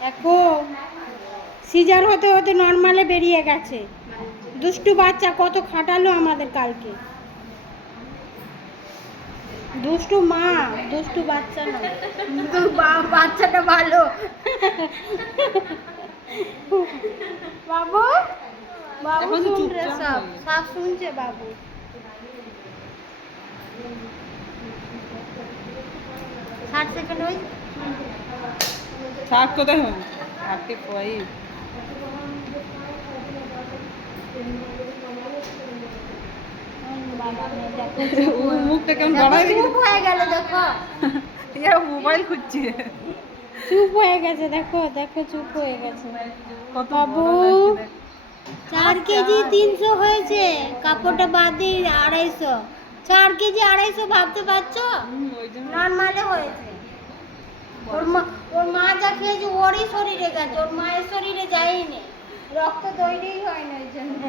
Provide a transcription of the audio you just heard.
দেখো সিজার হতে হতে নর্মালে বেরিয়ে গেছে। দুষ্টু বাচ্চা কত খাটালো আমাদের কালকে। দুষ্টু মা, দুষ্টু বাচ্চা না। বাচ্চাটা ভালো। বাবু বাবু শুনছে, সব সব শুনছে বাবু। ষাট সেকেন্ড ওই শাক কোথায় হয়? শাককে পয়ই মুখটা কেমন বাড়াই চুপ হয়ে গেল দেখো। মোবাইল খুঁজছে। চুপ হয়ে গেছে দেখো, দেখো চুপ হয়ে গেছে। কত বাবু 4 কেজি 300 হয়েছে, কাপড়টা বাদ দিয়ে 250। 4 কেজি 250 ভাবতে পারছো? নর্মালে হয়েছে। ওর মা যা খেয়েছে ওরই শরীরে গেছে, ওর মায়ের শরীরে যায়নি, রক্ত তৈরিই হয় না ওই জন্য।